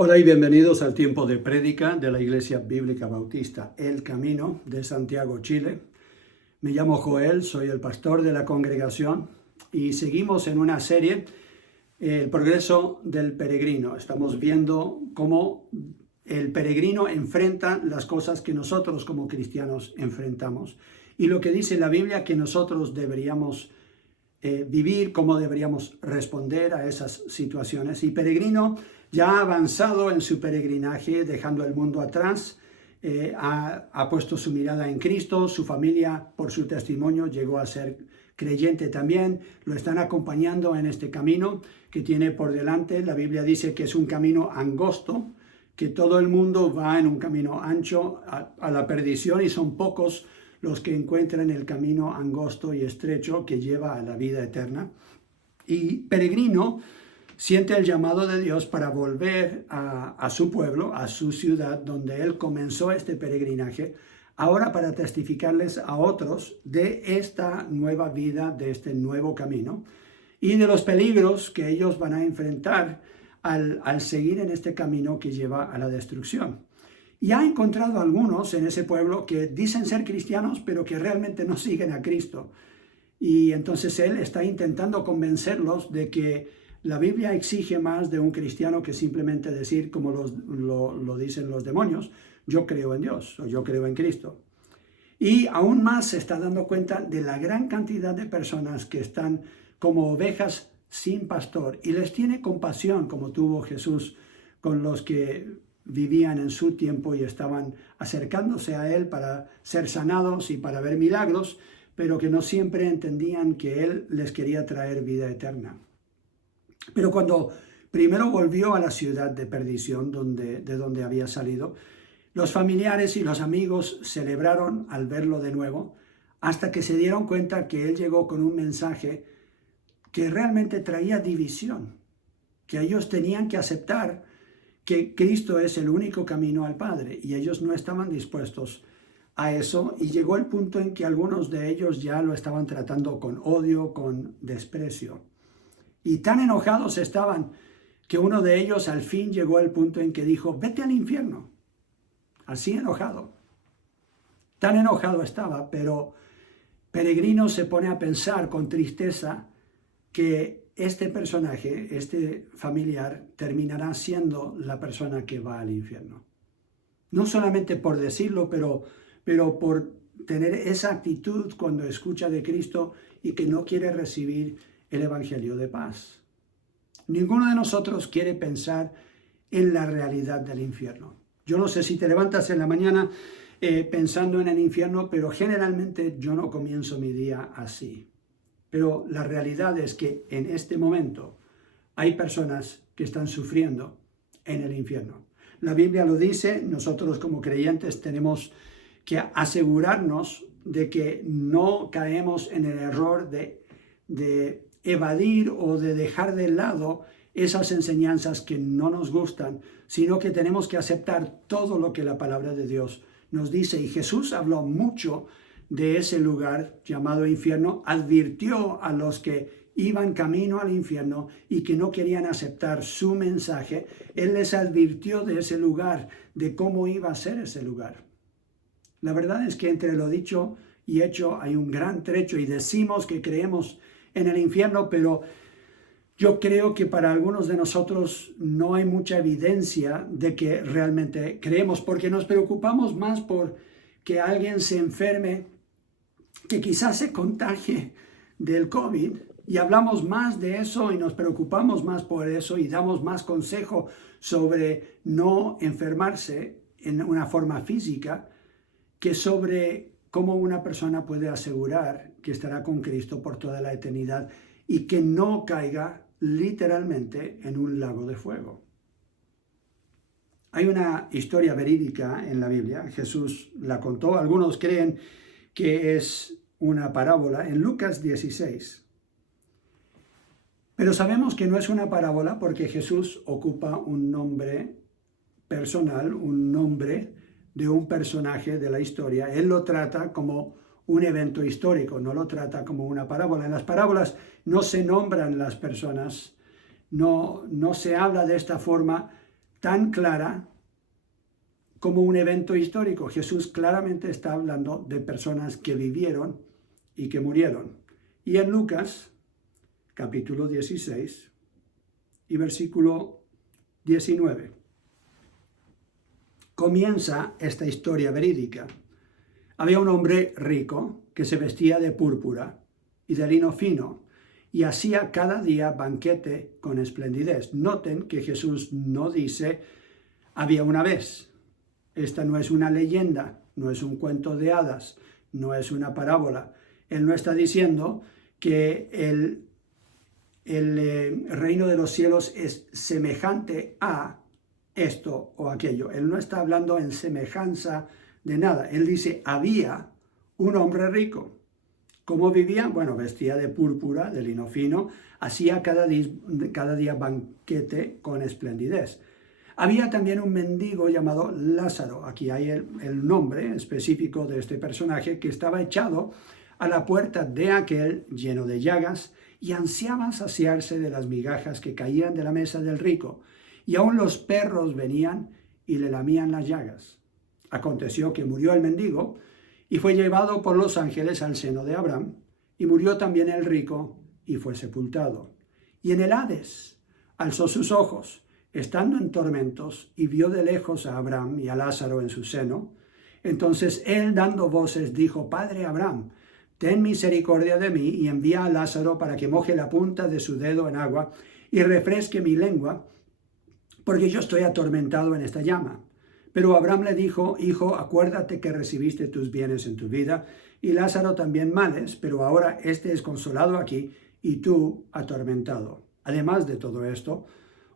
Hola y bienvenidos al tiempo de prédica de la Iglesia Bíblica Bautista El Camino de Santiago, Chile. Me llamo Joel, soy el pastor de la congregación y seguimos en una serie, El progreso del peregrino. Estamos viendo cómo el peregrino enfrenta las cosas que nosotros como cristianos enfrentamos y lo que dice la Biblia que nosotros deberíamos vivir, cómo deberíamos responder a esas situaciones. Y peregrino ya ha avanzado en su peregrinaje, dejando el mundo atrás, ha puesto su mirada en Cristo, su familia por su testimonio llegó a ser creyente también, lo están acompañando en este camino que tiene por delante. La Biblia dice que es un camino angosto, que todo el mundo va en un camino ancho a la perdición y son pocos los que encuentran el camino angosto y estrecho que lleva a la vida eterna. Y peregrino siente el llamado de Dios para volver a su pueblo, a su ciudad, donde él comenzó este peregrinaje, ahora para testificarles a otros de esta nueva vida, de este nuevo camino, y de los peligros que ellos van a enfrentar al seguir en este camino que lleva a la destrucción. Y ha encontrado algunos en ese pueblo que dicen ser cristianos, pero que realmente no siguen a Cristo. Y entonces él está intentando convencerlos de que la Biblia exige más de un cristiano que simplemente decir, como lo dicen los demonios, yo creo en Dios o yo creo en Cristo. Y aún más se está dando cuenta de la gran cantidad de personas que están como ovejas sin pastor y les tiene compasión como tuvo Jesús con los que vivían en su tiempo y estaban acercándose a él para ser sanados y para ver milagros, pero que no siempre entendían que él les quería traer vida eterna. Pero cuando primero volvió a la ciudad de perdición de donde había salido, los familiares y los amigos celebraron al verlo de nuevo, hasta que se dieron cuenta que él llegó con un mensaje que realmente traía división, que ellos tenían que aceptar que Cristo es el único camino al Padre, y ellos no estaban dispuestos a eso, y llegó el punto en que algunos de ellos ya lo estaban tratando con odio, con desprecio. Y tan enojados estaban que uno de ellos al fin llegó al punto en que dijo, vete al infierno. Así enojado. Tan enojado estaba, pero Peregrino se pone a pensar con tristeza que este personaje, este familiar, terminará siendo la persona que va al infierno. No solamente por decirlo, pero por tener esa actitud cuando escucha de Cristo y que no quiere recibir el Evangelio de paz. Ninguno de nosotros quiere pensar en la realidad del infierno. Yo no sé si te levantas en la mañana pensando en el infierno, pero generalmente yo no comienzo mi día así. Pero la realidad es que en este momento hay personas que están sufriendo en el infierno. La Biblia lo dice, nosotros como creyentes tenemos que asegurarnos de que no caemos en el error de evadir o de dejar de lado esas enseñanzas que no nos gustan, sino que tenemos que aceptar todo lo que la palabra de Dios nos dice. Y Jesús habló mucho de ese lugar llamado infierno, advirtió a los que iban camino al infierno y que no querían aceptar su mensaje. Él les advirtió de ese lugar, de cómo iba a ser ese lugar. La verdad es que entre lo dicho y hecho hay un gran trecho y decimos que creemos en el infierno, pero yo creo que para algunos de nosotros no hay mucha evidencia de que realmente creemos, porque nos preocupamos más por que alguien se enferme, que quizás se contagie del COVID, y hablamos más de eso y nos preocupamos más por eso y damos más consejo sobre no enfermarse en una forma física que sobre cómo una persona puede asegurar que estará con Cristo por toda la eternidad y que no caiga literalmente en un lago de fuego. Hay una historia verídica en la Biblia, Jesús la contó, algunos creen que es una parábola en Lucas 16. Pero sabemos que no es una parábola porque Jesús ocupa un nombre personal, un nombre de un personaje de la historia. Él lo trata como un evento histórico, no lo trata como una parábola. En las parábolas no se nombran las personas, no se habla de esta forma tan clara como un evento histórico. Jesús claramente está hablando de personas que vivieron y que murieron. Y en Lucas, capítulo 16 y versículo 19, comienza esta historia verídica. Había un hombre rico que se vestía de púrpura y de lino fino y hacía cada día banquete con esplendidez. Noten que Jesús no dice había una vez. Esta no es una leyenda, no es un cuento de hadas, no es una parábola. Él no está diciendo que el reino de los cielos es semejante a esto o aquello. Él no está hablando en semejanza de nada. Él dice, había un hombre rico. ¿Cómo vivía? Bueno, vestía de púrpura, de lino fino, hacía cada día banquete con esplendidez. Había también un mendigo llamado Lázaro. Aquí hay el nombre específico de este personaje que estaba echado a la puerta de aquel lleno de llagas y ansiaba saciarse de las migajas que caían de la mesa del rico. Y aún los perros venían y le lamían las llagas. Aconteció que murió el mendigo y fue llevado por los ángeles al seno de Abraham, y murió también el rico y fue sepultado. Y en el Hades alzó sus ojos, estando en tormentos, y vio de lejos a Abraham y a Lázaro en su seno. Entonces él, dando voces, dijo, Padre Abraham, ten misericordia de mí y envía a Lázaro para que moje la punta de su dedo en agua y refresque mi lengua, porque yo estoy atormentado en esta llama. Pero Abraham le dijo, Hijo, acuérdate que recibiste tus bienes en tu vida, y Lázaro también males, pero ahora éste es consolado aquí, y tú atormentado. Además de todo esto,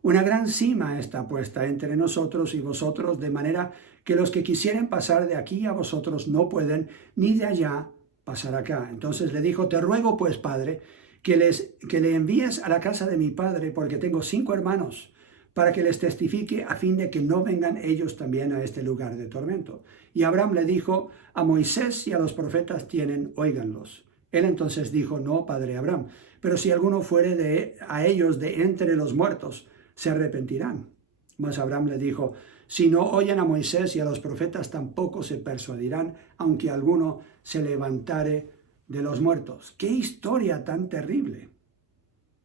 una gran sima está puesta entre nosotros y vosotros, de manera que los que quisieren pasar de aquí a vosotros no pueden, ni de allá pasar acá. Entonces le dijo, te ruego pues, Padre, que le envíes a la casa de mi padre, porque tengo 5 hermanos, para que les testifique a fin de que no vengan ellos también a este lugar de tormento. Y Abraham le dijo, a Moisés y a los profetas tienen, óiganlos. Él entonces dijo, no, padre Abraham, pero si alguno fuere a ellos de entre los muertos, se arrepentirán. Mas Abraham le dijo, si no oyen a Moisés y a los profetas, tampoco se persuadirán, aunque alguno se levantare de los muertos. ¡Qué historia tan terrible!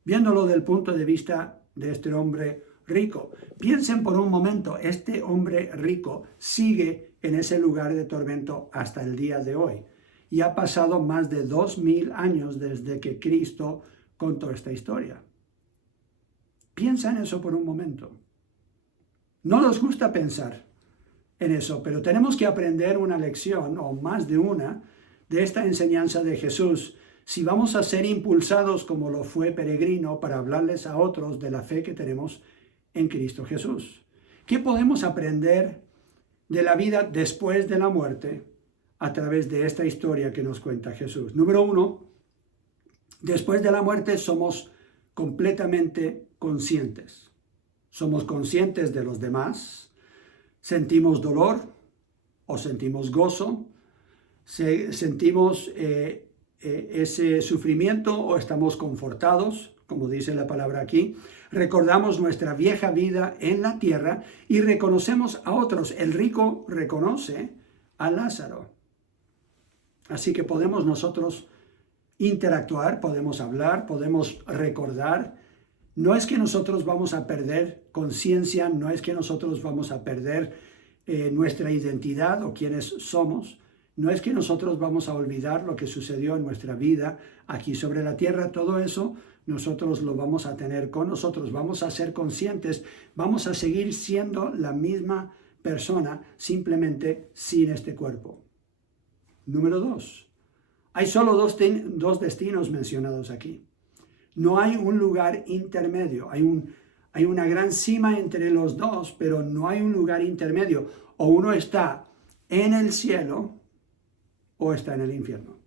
Viéndolo del punto de vista de este hombre rico, piensen por un momento, este hombre rico sigue en ese lugar de tormento hasta el día de hoy. Y ha pasado más de 2000 años desde que Cristo contó esta historia. Piensa en eso por un momento. No nos gusta pensar en eso, pero tenemos que aprender una lección, o más de una, de esta enseñanza de Jesús, si vamos a ser impulsados como lo fue Peregrino para hablarles a otros de la fe que tenemos en Cristo Jesús. ¿Qué podemos aprender de la vida después de la muerte a través de esta historia que nos cuenta Jesús? Número 1, después de la muerte somos completamente conscientes. Somos conscientes de los demás, sentimos dolor o sentimos gozo, sentimos ese sufrimiento o estamos confortados, como dice la palabra aquí. Recordamos nuestra vieja vida en la tierra y reconocemos a otros. El rico reconoce a Lázaro. Así que podemos nosotros interactuar, podemos hablar, podemos recordar. No es que nosotros vamos a perder conciencia, no es que nosotros vamos a perder nuestra identidad o quiénes somos. No es que nosotros vamos a olvidar lo que sucedió en nuestra vida aquí sobre la tierra. Todo eso nosotros lo vamos a tener con nosotros. Vamos a ser conscientes, vamos a seguir siendo la misma persona, simplemente sin este cuerpo. Número 2. Hay solo dos destinos mencionados aquí. No hay un lugar intermedio. Hay una gran cima entre los dos, pero no hay un lugar intermedio. O uno está en el cielo o está en el infierno.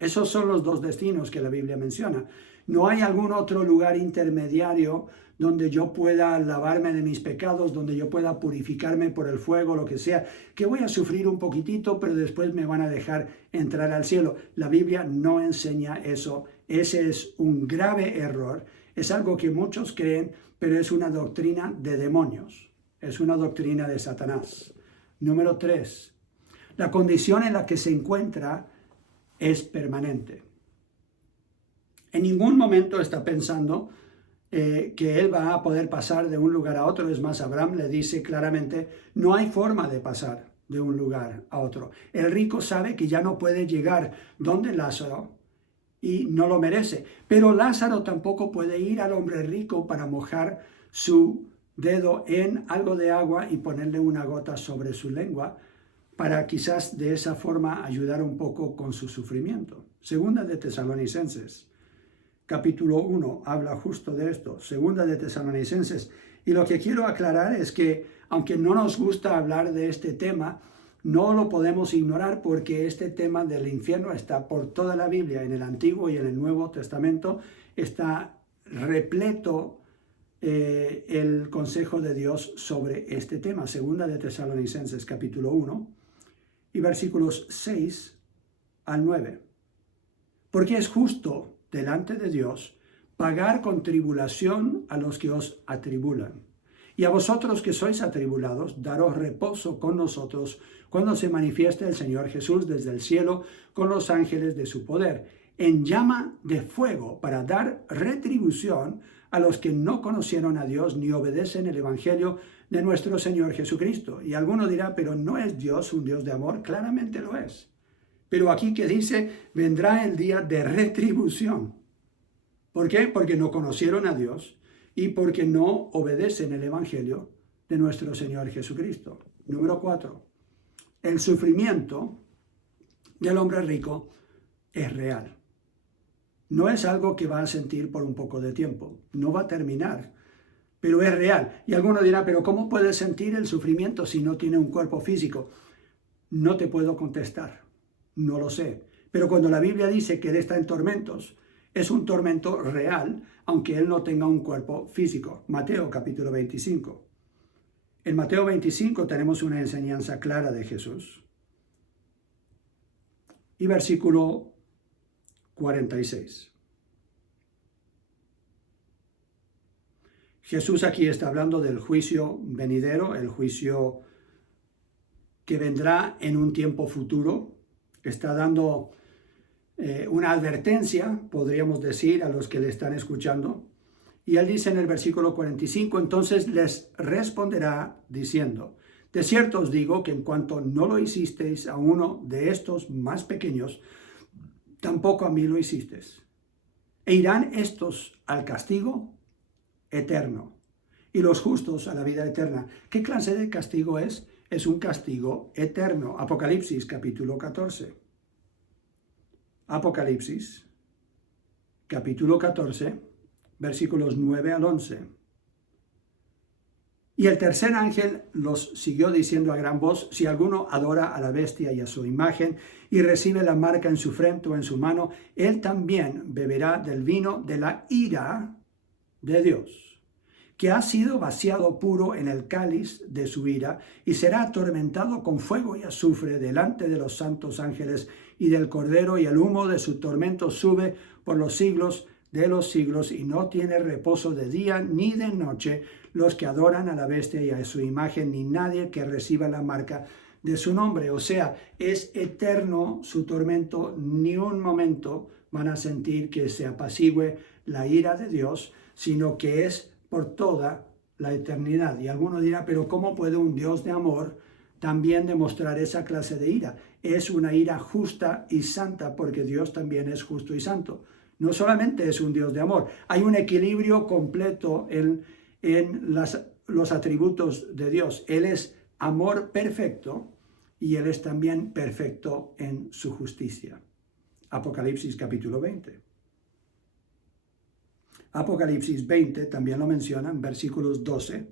Esos son los dos destinos que la Biblia menciona. No hay algún otro lugar intermediario donde yo pueda lavarme de mis pecados, donde yo pueda purificarme por el fuego, lo que sea, que voy a sufrir un poquitito, pero después me van a dejar entrar al cielo. La Biblia no enseña eso. Ese es un grave error. Es algo que muchos creen, pero es una doctrina de demonios. Es una doctrina de Satanás. Número 3. La condición en la que se encuentra es permanente. En ningún momento está pensando que él va a poder pasar de un lugar a otro. Es más, Abraham le dice claramente, no hay forma de pasar de un lugar a otro. El rico sabe que ya no puede llegar donde Lázaro y no lo merece. Pero Lázaro tampoco puede ir al hombre rico para mojar su dedo en algo de agua y ponerle una gota sobre su lengua para quizás de esa forma ayudar un poco con su sufrimiento. Segunda de Tesalonicenses, capítulo 1, habla justo de esto. Segunda de Tesalonicenses. Y lo que quiero aclarar es que, aunque no nos gusta hablar de este tema, no lo podemos ignorar porque este tema del infierno está por toda la Biblia, en el Antiguo y en el Nuevo Testamento, está repleto el consejo de Dios sobre este tema. Segunda de Tesalonicenses, capítulo 1, y versículos 6 al 9. Porque es justo delante de Dios pagar con tribulación a los que os atribulan. Y a vosotros que sois atribulados, daros reposo con nosotros cuando se manifieste el Señor Jesús desde el cielo con los ángeles de su poder, en llama de fuego, para dar retribución a los que no conocieron a Dios ni obedecen el Evangelio de nuestro Señor Jesucristo. Y alguno dirá, pero ¿no es Dios un Dios de amor? Claramente lo es. Pero aquí que dice, vendrá el día de retribución. ¿Por qué? Porque no conocieron a Dios y porque no obedecen el Evangelio de nuestro Señor Jesucristo. Número 4. El sufrimiento del hombre rico es real. No es algo que va a sentir por un poco de tiempo. No va a terminar, pero es real. Y alguno dirá, pero ¿cómo puede sentir el sufrimiento si no tiene un cuerpo físico? No te puedo contestar. No lo sé. Pero cuando la Biblia dice que él está en tormentos, es un tormento real, aunque él no tenga un cuerpo físico. Mateo capítulo 25. En Mateo 25 tenemos una enseñanza clara de Jesús. Y versículo 46. Jesús aquí está hablando del juicio venidero, el juicio que vendrá en un tiempo futuro. Está dando una advertencia, podríamos decir, a los que le están escuchando. Y él dice en el versículo 45, entonces les responderá diciendo, de cierto os digo que en cuanto no lo hicisteis a uno de estos más pequeños, tampoco a mí lo hicisteis. E irán estos al castigo eterno y los justos a la vida eterna. ¿Qué clase de castigo es? Es un castigo eterno. Apocalipsis capítulo 14. Apocalipsis capítulo 14, versículos 9 al 11. Y el tercer ángel los siguió diciendo a gran voz, si alguno adora a la bestia y a su imagen y recibe la marca en su frente o en su mano, él también beberá del vino de la ira de Dios, que ha sido vaciado puro en el cáliz de su ira, y será atormentado con fuego y azufre delante de los santos ángeles y del Cordero, y el humo de su tormento sube por los siglos de los siglos, y no tiene reposo de día ni de noche los que adoran a la bestia y a su imagen, ni nadie que reciba la marca de su nombre. O sea, es eterno su tormento, ni un momento van a sentir que se apacigüe la ira de Dios, sino que es por toda la eternidad. Y alguno dirá, pero ¿cómo puede un Dios de amor también demostrar esa clase de ira? Es una ira justa y santa, porque Dios también es justo y santo. No solamente es un Dios de amor, hay un equilibrio completo en los atributos de Dios. Él es amor perfecto y Él es también perfecto en su justicia. Apocalipsis capítulo 20. Apocalipsis 20 también lo mencionan, versículos 12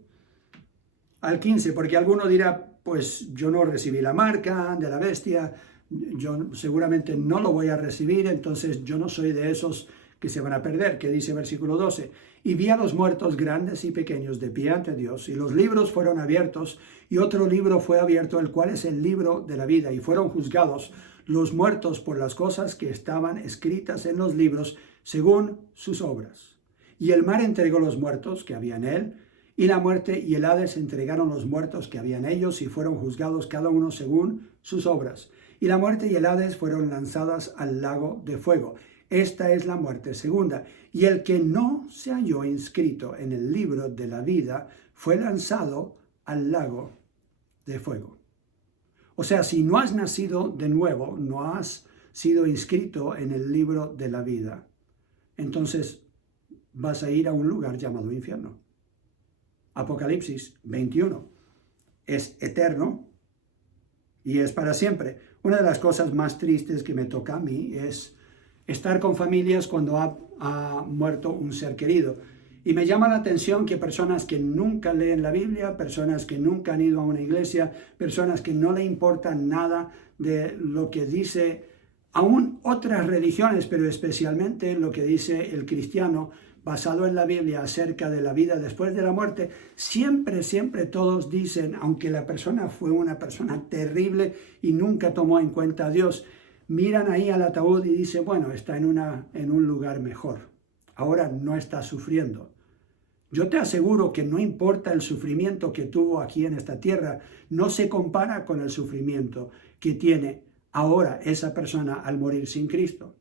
al 15, porque alguno dirá, pues yo no recibí la marca de la bestia, yo seguramente no lo voy a recibir, entonces yo no soy de esos que se van a perder, que dice versículo 12, y vi a los muertos grandes y pequeños de pie ante Dios, y los libros fueron abiertos, y otro libro fue abierto, el cual es el libro de la vida, y fueron juzgados los muertos por las cosas que estaban escritas en los libros según sus obras. Y el mar entregó los muertos que había en él, Y la muerte y el Hades entregaron los muertos que habían ellos y fueron juzgados cada uno según sus obras. Y la muerte y el Hades fueron lanzadas al lago de fuego. Esta es la muerte segunda. Y el que no se halló inscrito en el libro de la vida fue lanzado al lago de fuego. O sea, si no has nacido de nuevo, no has sido inscrito en el libro de la vida, entonces vas a ir a un lugar llamado infierno. Apocalipsis 21 es eterno y es para siempre. Una de las cosas más tristes que me toca a mí es estar con familias cuando ha muerto un ser querido. Y me llama la atención que personas que nunca leen la Biblia, personas que nunca han ido a una iglesia, personas que no le importa nada de lo que dice aún otras religiones, pero especialmente lo que dice el cristiano basado en la Biblia acerca de la vida después de la muerte, siempre todos dicen, aunque la persona fue una persona terrible y nunca tomó en cuenta a Dios, miran ahí al ataúd y dicen, bueno, está en un lugar mejor. Ahora no está sufriendo. Yo te aseguro que no importa el sufrimiento que tuvo aquí en esta tierra, no se compara con el sufrimiento que tiene ahora esa persona al morir sin Cristo.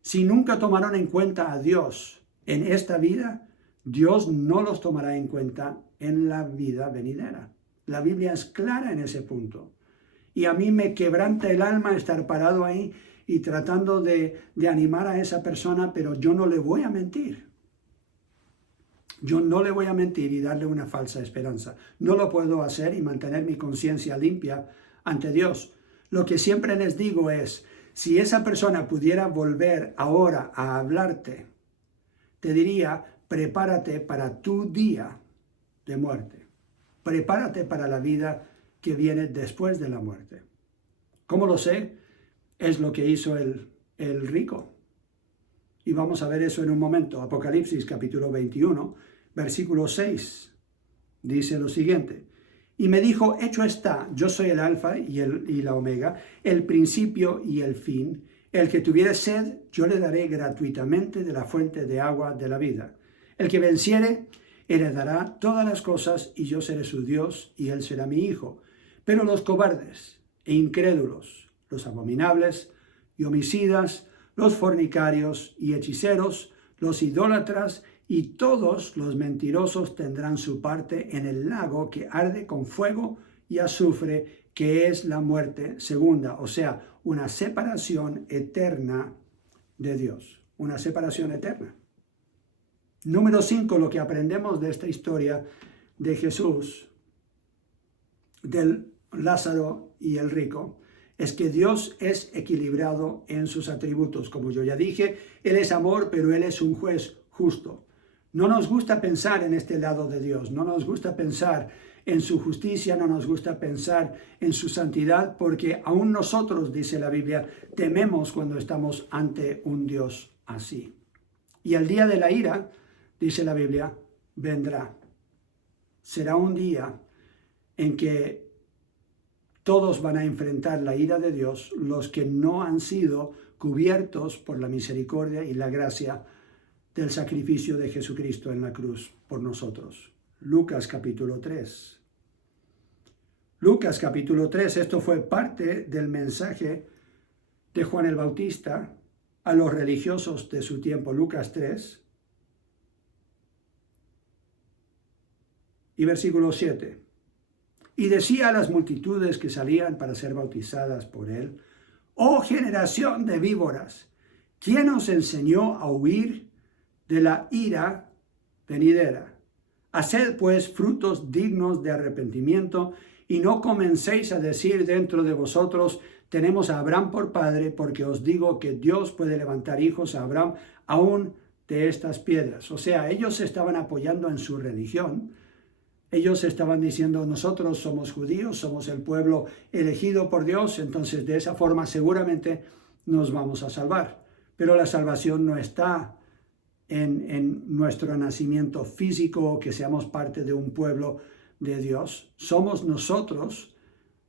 Si nunca tomaron en cuenta a Dios en esta vida, Dios no los tomará en cuenta en la vida venidera. La Biblia es clara en ese punto. Y a mí me quebranta el alma estar parado ahí y tratando de animar a esa persona, pero yo no le voy a mentir. Yo no le voy a mentir y darle una falsa esperanza. No lo puedo hacer y mantener mi conciencia limpia ante Dios. Lo que siempre les digo es, si esa persona pudiera volver ahora a hablarte, te diría, prepárate para tu día de muerte. Prepárate para la vida que viene después de la muerte. ¿Cómo lo sé? Es lo que hizo el rico. Y vamos a ver eso en un momento. Apocalipsis capítulo 21, versículo 6, dice lo siguiente. Y me dijo, hecho está, yo soy el alfa y la omega, el principio y el fin. El que tuviere sed, yo le daré gratuitamente de la fuente de agua de la vida. El que venciere, heredará todas las cosas, y yo seré su Dios, y él será mi hijo. Pero los cobardes e incrédulos, los abominables y homicidas, los fornicarios y hechiceros, los idólatras y todos los mentirosos tendrán su parte en el lago que arde con fuego y azufre, que es la muerte segunda, o sea, una separación eterna de Dios, una separación eterna. Número 5, lo que aprendemos de esta historia de Jesús, del Lázaro y el rico, es que Dios es equilibrado en sus atributos. Como yo ya dije, Él es amor, pero Él es un juez justo. No nos gusta pensar en este lado de Dios, no nos gusta pensar en su justicia, no nos gusta pensar en su santidad, porque aún nosotros, dice la Biblia, tememos cuando estamos ante un Dios así. Y el día de la ira, dice la Biblia, vendrá. Será un día en que todos van a enfrentar la ira de Dios, los que no han sido cubiertos por la misericordia y la gracia del sacrificio de Jesucristo en la cruz por nosotros. Lucas capítulo 3. Lucas capítulo 3, esto fue parte del mensaje de Juan el Bautista a los religiosos de su tiempo. Lucas 3 y versículo 7. Y decía a las multitudes que salían para ser bautizadas por él, «Oh generación de víboras, ¿quién os enseñó a huir de la ira venidera? Haced pues frutos dignos de arrepentimiento y no comencéis a decir dentro de vosotros, tenemos a Abraham por padre, porque os digo que Dios puede levantar hijos a Abraham aún de estas piedras». O sea, ellos se estaban apoyando en su religión. Ellos estaban diciendo, nosotros somos judíos, somos el pueblo elegido por Dios, entonces de esa forma seguramente nos vamos a salvar. Pero la salvación no está en nuestro nacimiento físico, que seamos parte de un pueblo de Dios. Somos nosotros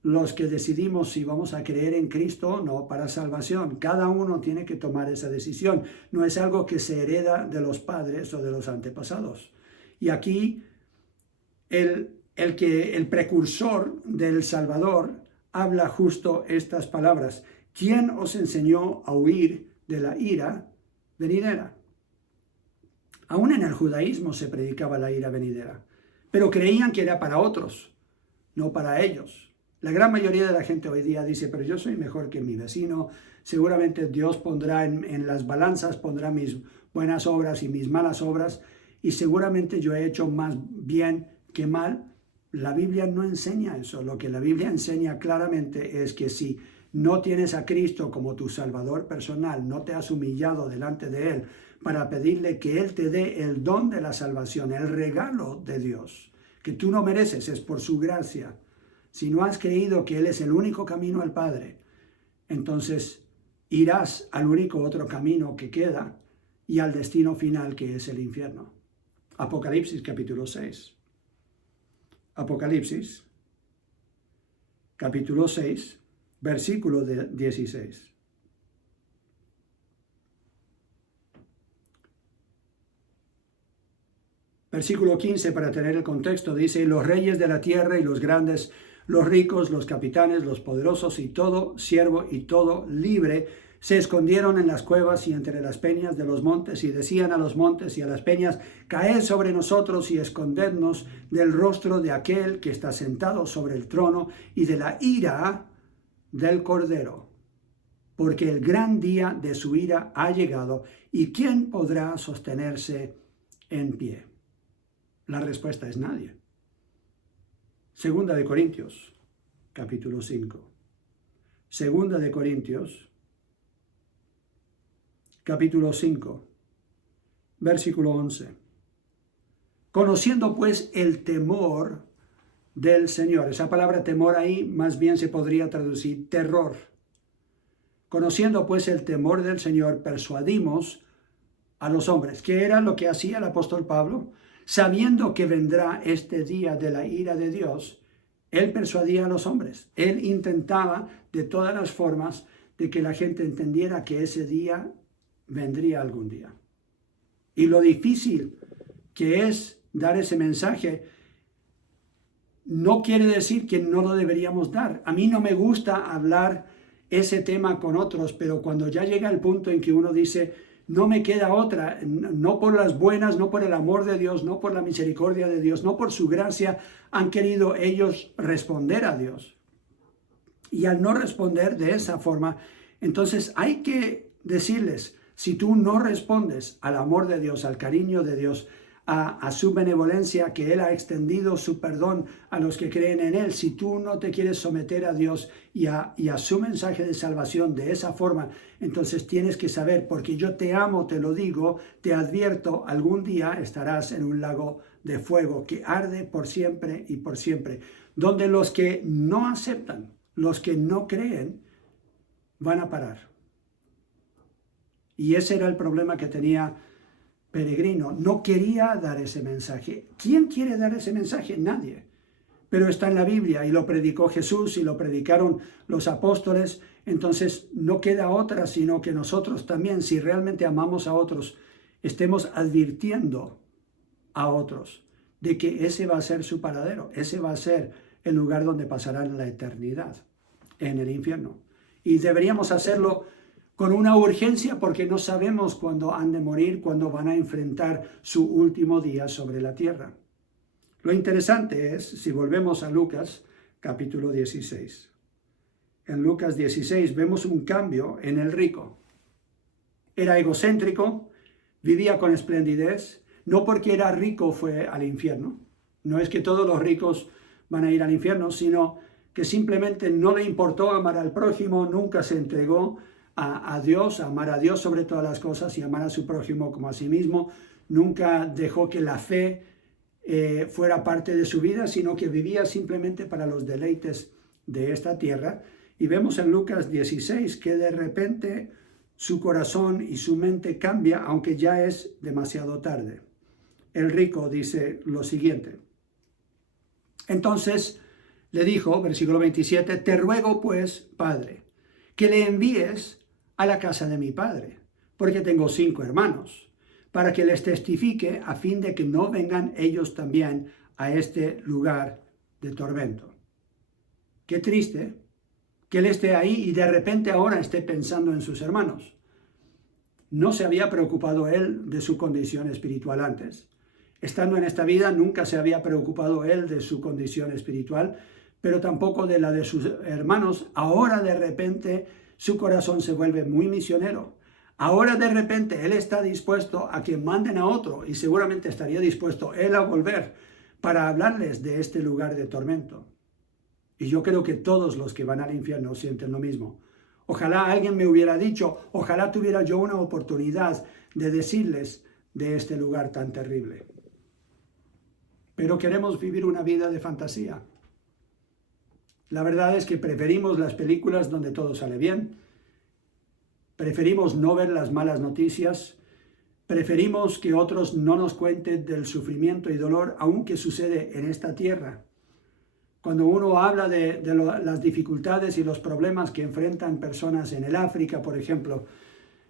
los que decidimos si vamos a creer en Cristo o no para salvación. Cada uno tiene que tomar esa decisión. No es algo que se hereda de los padres o de los antepasados. Y aquí el precursor del Salvador habla justo estas palabras. ¿Quién os enseñó a huir de la ira venidera? Aún en el judaísmo se predicaba la ira venidera, pero creían que era para otros, no para ellos. La gran mayoría de la gente hoy día dice, pero yo soy mejor que mi vecino, seguramente Dios pondrá en las balanzas, pondrá mis buenas obras y mis malas obras, y seguramente yo he hecho más bien que mal. La Biblia no enseña eso. Lo que la Biblia enseña claramente es que si no tienes a Cristo como tu Salvador personal, no te has humillado delante de Él para pedirle que Él te dé el don de la salvación, el regalo de Dios, que tú no mereces, es por su gracia. Si no has creído que Él es el único camino al Padre, entonces irás al único otro camino que queda y al destino final, que es el infierno. Apocalipsis capítulo 6. Apocalipsis capítulo 6, versículo 16. Versículo 15, para tener el contexto, dice, los reyes de la tierra y los grandes, los ricos, los capitanes, los poderosos y todo siervo y todo libre, se escondieron en las cuevas y entre las peñas de los montes y decían a los montes y a las peñas, caed sobre nosotros y escondednos del rostro de aquel que está sentado sobre el trono y de la ira del Cordero, porque el gran día de su ira ha llegado, y ¿quién podrá sostenerse en pie? La respuesta es nadie. Segunda de Corintios, capítulo 5. Segunda de Corintios, capítulo 5, versículo 11. Conociendo pues el temor del Señor. Esa palabra temor ahí más bien se podría traducir terror. Conociendo pues el temor del Señor, persuadimos a los hombres. ¿Qué era lo que hacía el apóstol Pablo? Sabiendo que vendrá este día de la ira de Dios, él persuadía a los hombres. Él intentaba de todas las formas de que la gente entendiera que ese día vendría algún día. Y lo difícil que es dar ese mensaje no quiere decir que no lo deberíamos dar. A mí no me gusta hablar ese tema con otros, pero cuando ya llega el punto en que uno dice, no me queda otra, no por las buenas, no por el amor de Dios, no por la misericordia de Dios, no por su gracia, han querido ellos responder a Dios. Y al no responder de esa forma, entonces hay que decirles, si tú no respondes al amor de Dios, al cariño de Dios, a su benevolencia, que Él ha extendido su perdón a los que creen en Él, si tú no te quieres someter a Dios y a su mensaje de salvación de esa forma, entonces tienes que saber, porque yo te amo, te lo digo, te advierto, algún día estarás en un lago de fuego que arde por siempre y por siempre, donde los que no aceptan, los que no creen, van a parar. Y ese era el problema que tenía Peregrino. No quería dar ese mensaje. ¿Quién quiere dar ese mensaje? Nadie. Pero está en la Biblia y lo predicó Jesús y lo predicaron los apóstoles. Entonces no queda otra sino que nosotros también, si realmente amamos a otros, estemos advirtiendo a otros de que ese va a ser su paradero. Ese va a ser el lugar donde pasarán la eternidad, en el infierno. Y deberíamos hacerlo con una urgencia, porque no sabemos cuándo han de morir, cuándo van a enfrentar su último día sobre la tierra. Lo interesante es, si volvemos a Lucas, capítulo 16. En Lucas 16 vemos un cambio en el rico. Era egocéntrico, vivía con esplendidez, no porque era rico fue al infierno. No es que todos los ricos van a ir al infierno, sino que simplemente no le importó amar al prójimo, nunca se entregó a Dios, amar a Dios sobre todas las cosas y amar a su prójimo como a sí mismo. Nunca dejó que la fe fuera parte de su vida, sino que vivía simplemente para los deleites de esta tierra. Y vemos en Lucas 16 que de repente su corazón y su mente cambia, aunque ya es demasiado tarde. El rico dice lo siguiente. Entonces le dijo, versículo 27, te ruego pues, Padre, que le envíes a la casa de mi padre, porque tengo 5 hermanos, para que les testifique a fin de que no vengan ellos también a este lugar de tormento. Qué triste que él esté ahí y de repente ahora esté pensando en sus hermanos. No se había preocupado él de su condición espiritual antes. Estando en esta vida nunca se había preocupado él de su condición espiritual, pero tampoco de la de sus hermanos. Ahora de repente su corazón se vuelve muy misionero. Ahora de repente él está dispuesto a que manden a otro y seguramente estaría dispuesto él a volver para hablarles de este lugar de tormento. Y yo creo que todos los que van al infierno sienten lo mismo. Ojalá alguien me hubiera dicho, ojalá tuviera yo una oportunidad de decirles de este lugar tan terrible. Pero queremos vivir una vida de fantasía. La verdad es que preferimos las películas donde todo sale bien. Preferimos no ver las malas noticias. Preferimos que otros no nos cuenten del sufrimiento y dolor, aunque sucede en esta tierra. Cuando uno habla de las dificultades y los problemas que enfrentan personas en el África, por ejemplo,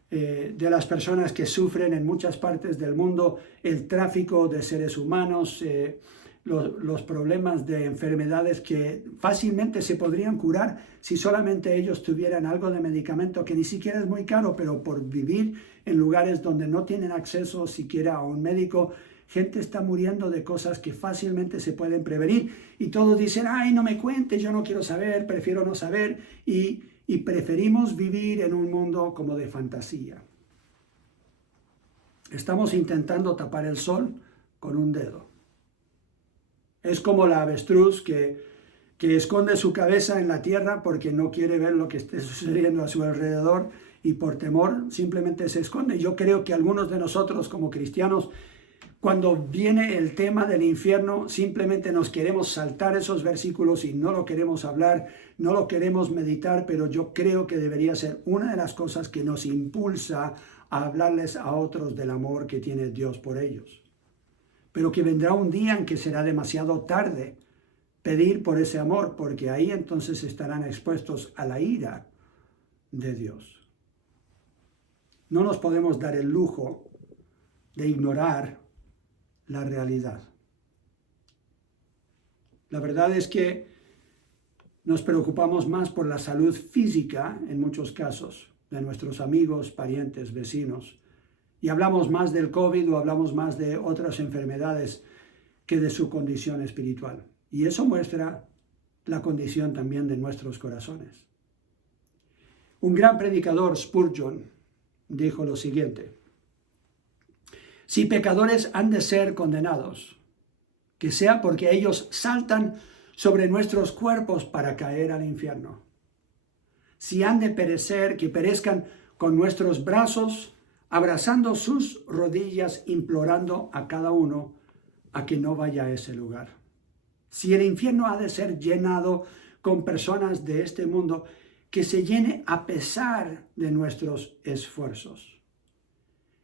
de las personas que sufren en muchas partes del mundo el tráfico de seres humanos, los problemas de enfermedades que fácilmente se podrían curar si solamente ellos tuvieran algo de medicamento que ni siquiera es muy caro, pero por vivir en lugares donde no tienen acceso siquiera a un médico, gente está muriendo de cosas que fácilmente se pueden prevenir y todos dicen, ay, no me cuentes, yo no quiero saber, prefiero no saber y preferimos vivir en un mundo como de fantasía. Estamos intentando tapar el sol con un dedo. Es como la avestruz que esconde su cabeza en la tierra porque no quiere ver lo que esté sucediendo a su alrededor y por temor simplemente se esconde. Yo creo que algunos de nosotros como cristianos, cuando viene el tema del infierno, simplemente nos queremos saltar esos versículos y no lo queremos hablar, no lo queremos meditar, pero yo creo que debería ser una de las cosas que nos impulsa a hablarles a otros del amor que tiene Dios por ellos. Pero que vendrá un día en que será demasiado tarde pedir por ese amor, porque ahí entonces estarán expuestos a la ira de Dios. No nos podemos dar el lujo de ignorar la realidad. La verdad es que nos preocupamos más por la salud física, en muchos casos, de nuestros amigos, parientes, vecinos, y hablamos más del COVID o hablamos más de otras enfermedades que de su condición espiritual. Y eso muestra la condición también de nuestros corazones. Un gran predicador, Spurgeon, dijo lo siguiente: si pecadores han de ser condenados, que sea porque ellos saltan sobre nuestros cuerpos para caer al infierno. Si han de perecer, que perezcan con nuestros brazos, abrazando sus rodillas, implorando a cada uno a que no vaya a ese lugar. Si el infierno ha de ser llenado con personas de este mundo, que se llene a pesar de nuestros esfuerzos.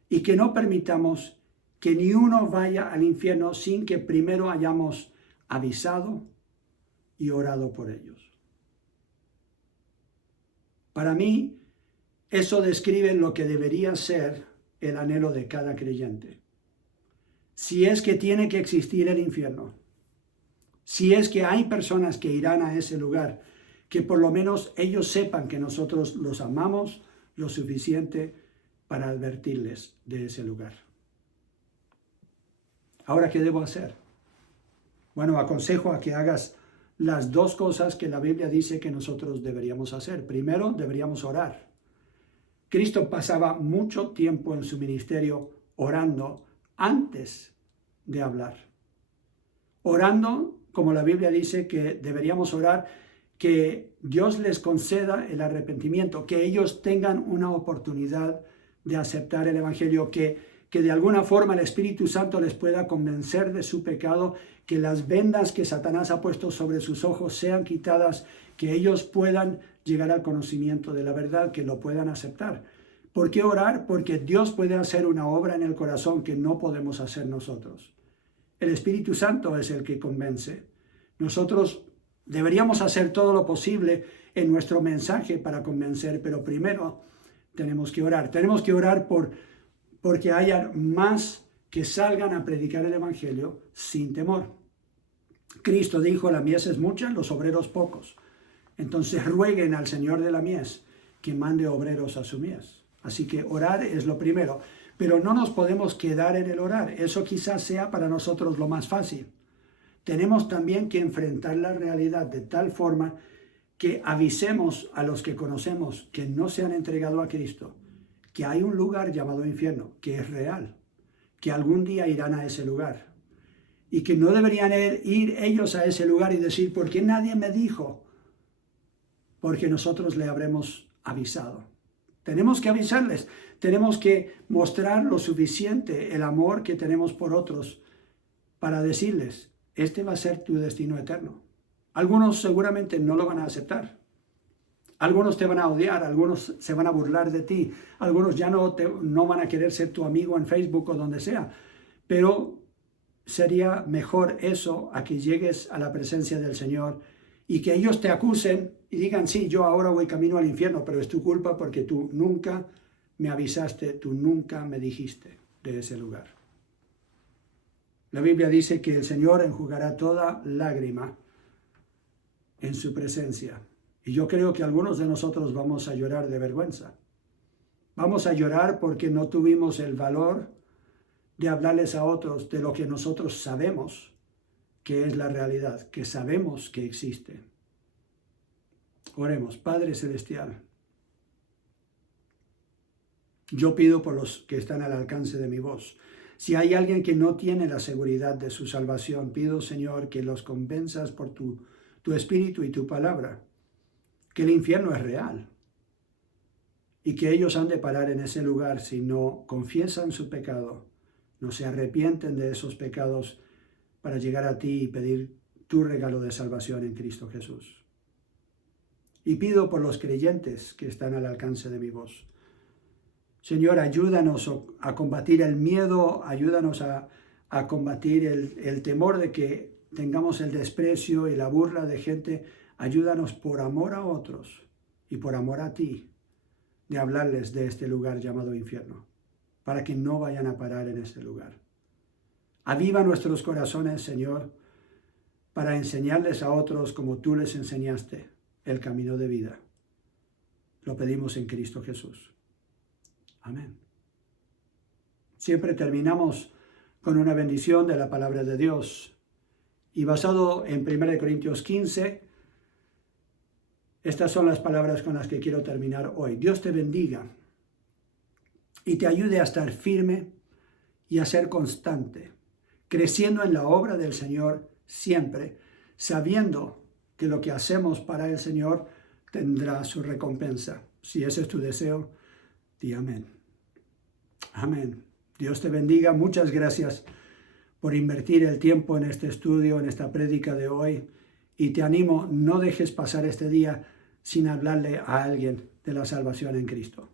Y que no permitamos que ni uno vaya al infierno sin que primero hayamos avisado y orado por ellos. Para mí, eso describe lo que debería ser el anhelo de cada creyente. Si es que tiene que existir el infierno, si es que hay personas que irán a ese lugar, que por lo menos ellos sepan que nosotros los amamos lo suficiente para advertirles de ese lugar. Ahora, ¿qué debo hacer? Bueno, aconsejo a que hagas las dos cosas que la Biblia dice que nosotros deberíamos hacer. Primero, deberíamos orar. Cristo pasaba mucho tiempo en su ministerio orando antes de hablar. Orando, como la Biblia dice que deberíamos orar, que Dios les conceda el arrepentimiento, que ellos tengan una oportunidad de aceptar el Evangelio, que de alguna forma el Espíritu Santo les pueda convencer de su pecado, que las vendas que Satanás ha puesto sobre sus ojos sean quitadas, que ellos puedan llegar al conocimiento de la verdad, que lo puedan aceptar. ¿Por qué orar? Porque Dios puede hacer una obra en el corazón que no podemos hacer nosotros. El Espíritu Santo es el que convence. Nosotros deberíamos hacer todo lo posible en nuestro mensaje para convencer, pero primero tenemos que orar. Tenemos que orar porque haya más que salgan a predicar el Evangelio sin temor. Cristo dijo, la mies es mucha, los obreros pocos. Entonces rueguen al Señor de la mies que mande obreros a su mies. Así que orar es lo primero, pero no nos podemos quedar en el orar. Eso quizás sea para nosotros lo más fácil. Tenemos también que enfrentar la realidad de tal forma que avisemos a los que conocemos que no se han entregado a Cristo, que hay un lugar llamado infierno, que es real, que algún día irán a ese lugar y que no deberían ir ellos a ese lugar y decir, ¿por qué nadie me dijo? Porque nosotros le habremos avisado. Tenemos que avisarles, tenemos que mostrar lo suficiente el amor que tenemos por otros para decirles, este va a ser tu destino eterno. Algunos seguramente no lo van a aceptar. Algunos te van a odiar, algunos se van a burlar de ti, algunos ya no van a querer ser tu amigo en Facebook o donde sea. Pero sería mejor eso a que llegues a la presencia del Señor y que ellos te acusen y digan, sí, yo ahora voy camino al infierno, pero es tu culpa porque tú nunca me avisaste, tú nunca me dijiste de ese lugar. La Biblia dice que el Señor enjugará toda lágrima en su presencia. Y yo creo que algunos de nosotros vamos a llorar de vergüenza. Vamos a llorar porque no tuvimos el valor de hablarles a otros de lo que nosotros sabemos que es la realidad, que sabemos que existe. Oremos, Padre Celestial. Yo pido por los que están al alcance de mi voz. Si hay alguien que no tiene la seguridad de su salvación, pido, Señor, que los convenzas por tu espíritu y tu palabra, que el infierno es real y que ellos han de parar en ese lugar si no confiesan su pecado, no se arrepienten de esos pecados para llegar a ti y pedir tu regalo de salvación en Cristo Jesús. Y pido por los creyentes que están al alcance de mi voz. Señor, ayúdanos a combatir el miedo, ayúdanos a combatir el temor de que tengamos el desprecio y la burla de gente. Ayúdanos por amor a otros y por amor a ti de hablarles de este lugar llamado infierno, para que no vayan a parar en este lugar. Aviva nuestros corazones, Señor, para enseñarles a otros como tú les enseñaste el camino de vida. Lo pedimos en Cristo Jesús. Amén. Siempre terminamos con una bendición de la palabra de Dios. Y basado en 1 Corintios 15, estas son las palabras con las que quiero terminar hoy. Dios te bendiga y te ayude a estar firme y a ser constante, creciendo en la obra del Señor siempre, sabiendo que lo que hacemos para el Señor tendrá su recompensa. Si ese es tu deseo, di amén. Amén. Dios te bendiga. Muchas gracias por invertir el tiempo en este estudio, en esta prédica de hoy. Y te animo, no dejes pasar este día sin hablarle a alguien de la salvación en Cristo.